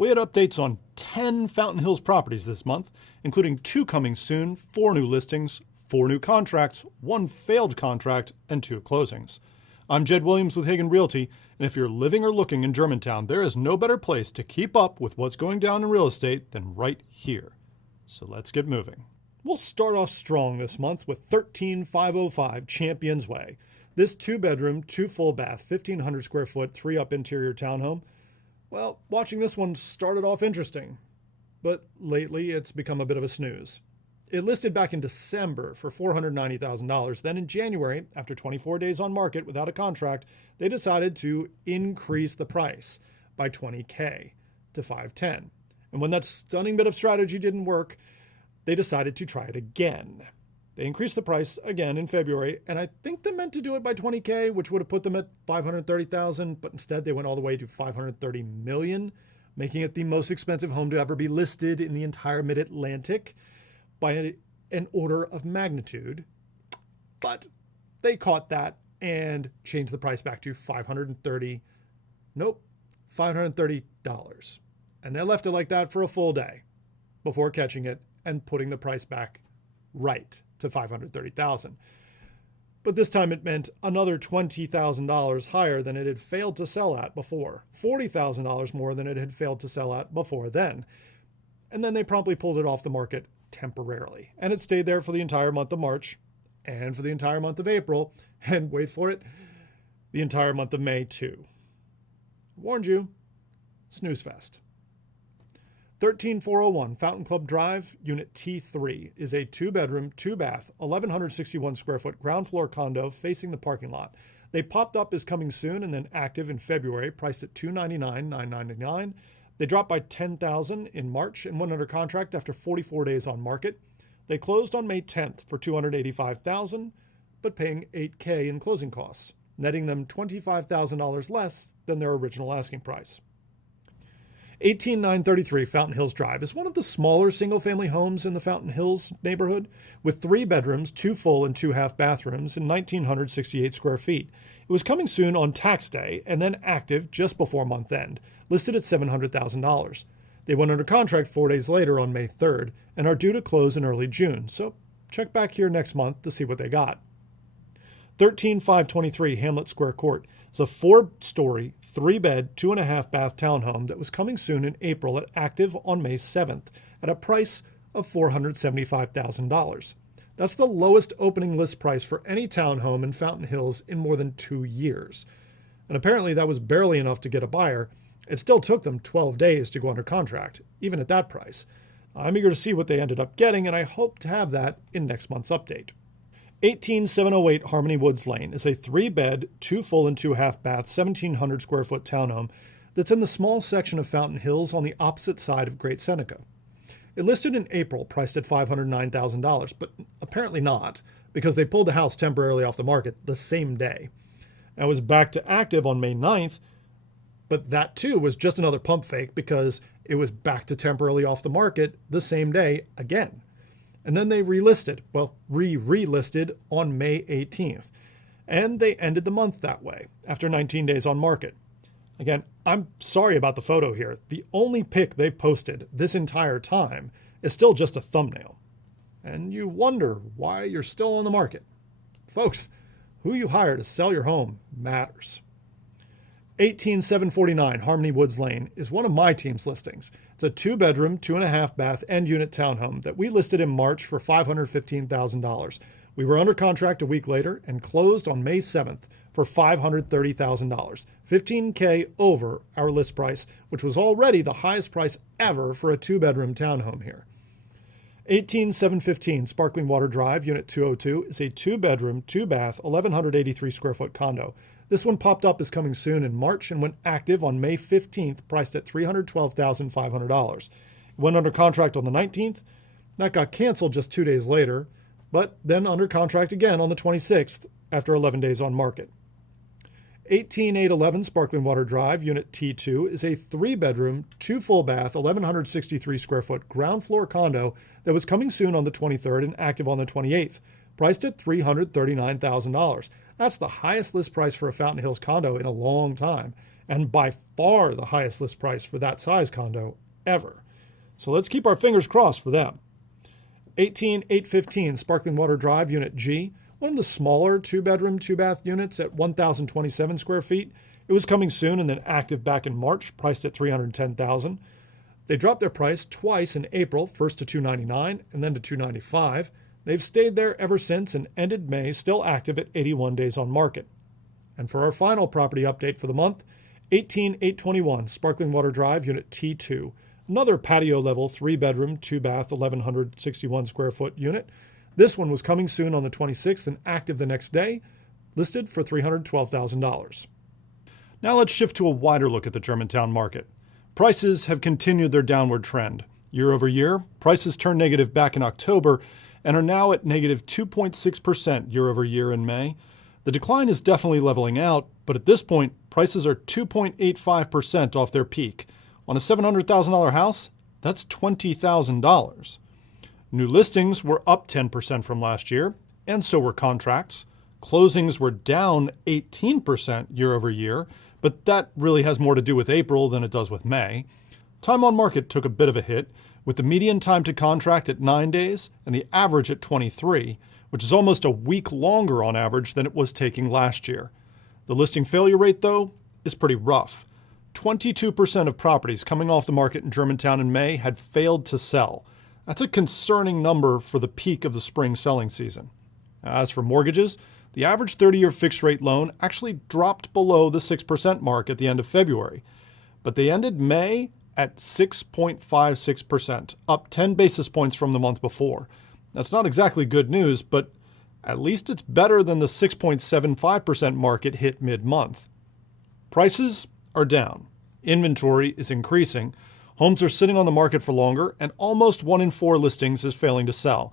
We had updates on 10 Fountain Hills properties this month, including 2 coming soon, 4 new listings, 4 new contracts, 1 failed contract, and 2 closings. I'm Jed Williams with Hagan Realty, and if you're living or looking in Germantown, there is no better place to keep up with what's going down in real estate than right here. So let's get moving. We'll start off strong this month with 13505 Champions Way. This 2-bedroom, 2 full bath, 1,500 square foot, 3-up interior townhome. Well, watching this one started off interesting, but lately it's become a bit of a snooze. It listed back in December for $490,000. Then in January, after 24 days on market without a contract, they decided to increase the price by $20K to $510. And when that stunning bit of strategy didn't work, they decided to try it again. They increased the price again in February, and I think they meant to do it by $20K, which would have put them at $530,000, but instead they went all the way to $530 million, making it the most expensive home to ever be listed in the entire Mid-Atlantic by an order of magnitude. But they caught that and changed the price back to $530. And they left it like that for a full day before catching it and putting the price back right to $530,000. But this time it meant another $20,000 higher than it had failed to sell at before, $40,000 more than it had failed to sell at before then. And then they promptly pulled it off the market temporarily. And it stayed there for the entire month of March and for the entire month of April, and wait for it, the entire month of May too. Warned you, snooze fest. 13401 Fountain Club Drive, Unit T3, is a 2-bedroom, 2-bath, 1,161 square foot ground floor condo facing the parking lot. They popped up as coming soon and then active in February, priced at $299,999. They dropped by $10,000 in March and went under contract after 44 days on market. They closed on May 10th for $285,000, but paying $8K in closing costs, netting them $25,000 less than their original asking price. 18933 Fountain Hills Drive is one of the smaller single-family homes in the Fountain Hills neighborhood, with 3 bedrooms, 2 full and 2 half bathrooms, and 1,968 square feet. It was coming soon on tax day and then active just before month end, listed at $700,000. They went under contract 4 days later on May 3rd and are due to close in early June, so check back here next month to see what they got. 13523 Hamlet Square Court is a 4-story, 3-bed, 2.5-bath townhome that was coming soon in April at active on May 7th at a price of $475,000. That's the lowest opening list price for any townhome in Fountain Hills in more than 2 years. And apparently that was barely enough to get a buyer. It still took them 12 days to go under contract, even at that price. I'm eager to see what they ended up getting, and I hope to have that in next month's update. 18708 Harmony Woods Lane is a 3-bed, 2 full and 2 half bath, 1,700 square foot townhome that's in the small section of Fountain Hills on the opposite side of Great Seneca. It listed in April, priced at $509,000, but apparently not, because they pulled the house temporarily off the market the same day. It was back to active on May 9th, but that too was just another pump fake because it was back to temporarily off the market the same day again. And then they relisted on May 18th. And they ended the month that way, after 19 days on market. Again, I'm sorry about the photo here. The only pic they've posted this entire time is still just a thumbnail. And you wonder why you're still on the market. Folks, who you hire to sell your home matters. 18749 Harmony Woods Lane is one of my team's listings. It's a 2-bedroom, 2.5-bath end unit townhome that we listed in March for $515,000. We were under contract a week later and closed on May 7th for $530,000, $15K over our list price, which was already the highest price ever for a 2-bedroom townhome here. 18715 Sparkling Water Drive, Unit 202, is a 2-bedroom, 2-bath, 1,183 square foot condo. This one popped up as coming soon in March and went active on May 15th, priced at $312,500. It went under contract on the 19th. That got canceled just 2 days later, but then under contract again on the 26th after 11 days on market. 18811 Sparkling Water Drive, Unit T2, is a 3-bedroom, 2 full bath, 1,163 square foot ground floor condo that was coming soon on the 23rd and active on the 28th, priced at $339,000. That's the highest list price for a Fountain Hills condo in a long time, and by far the highest list price for that size condo ever. So let's keep our fingers crossed for them. 18815 Sparkling Water Drive, Unit G, one of the smaller 2-bedroom, 2-bath units at 1,027 square feet. It was coming soon and then active back in March, priced at $310,000. They dropped their price twice in April, first to $299 and then to $295. They've stayed there ever since and ended May still active at 81 days on market. And for our final property update for the month, 18821 Sparkling Water Drive, Unit T2, another patio-level 3-bedroom, 2-bath, 1,161 square foot unit. This one was coming soon on the 26th and active the next day, listed for $312,000. Now let's shift to a wider look at the Germantown market. Prices have continued their downward trend. Year over year, prices turned negative back in October and are now at negative 2.6% year over year in May. The decline is definitely leveling out, but at this point, prices are 2.85% off their peak. On a $700,000 house, that's $20,000. New listings were up 10% from last year, and so were contracts. Closings were down 18% year over year, but that really has more to do with April than it does with May. Time on market took a bit of a hit, with the median time to contract at 9 days and the average at 23, which is almost a week longer on average than it was taking last year. The listing failure rate, though, is pretty rough. 22% of properties coming off the market in Germantown in May had failed to sell. That's a concerning number for the peak of the spring selling season. As for mortgages, the average 30-year fixed-rate loan actually dropped below the 6% mark at the end of February, but they ended May at 6.56%, up 10 basis points from the month before. That's not exactly good news, but at least it's better than the 6.75% mark it hit mid-month. Prices are down. Inventory is increasing. Homes are sitting on the market for longer, and almost 1 in 4 listings is failing to sell.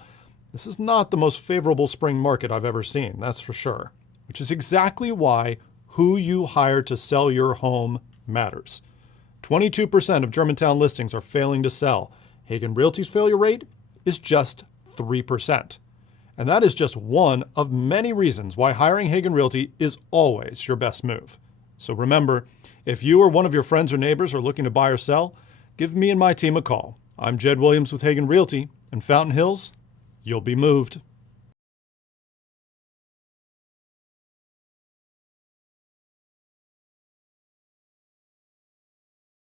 This is not the most favorable spring market I've ever seen, that's for sure, which is exactly why who you hire to sell your home matters. 22% of Germantown listings are failing to sell. Hagan Realty's failure rate is just 3%. And that is just one of many reasons why hiring Hagan Realty is always your best move. So remember, if you or one of your friends or neighbors are looking to buy or sell, give me and my team a call. I'm Jed Williams with Hagan Realty. In Fountain Hills, you'll be moved.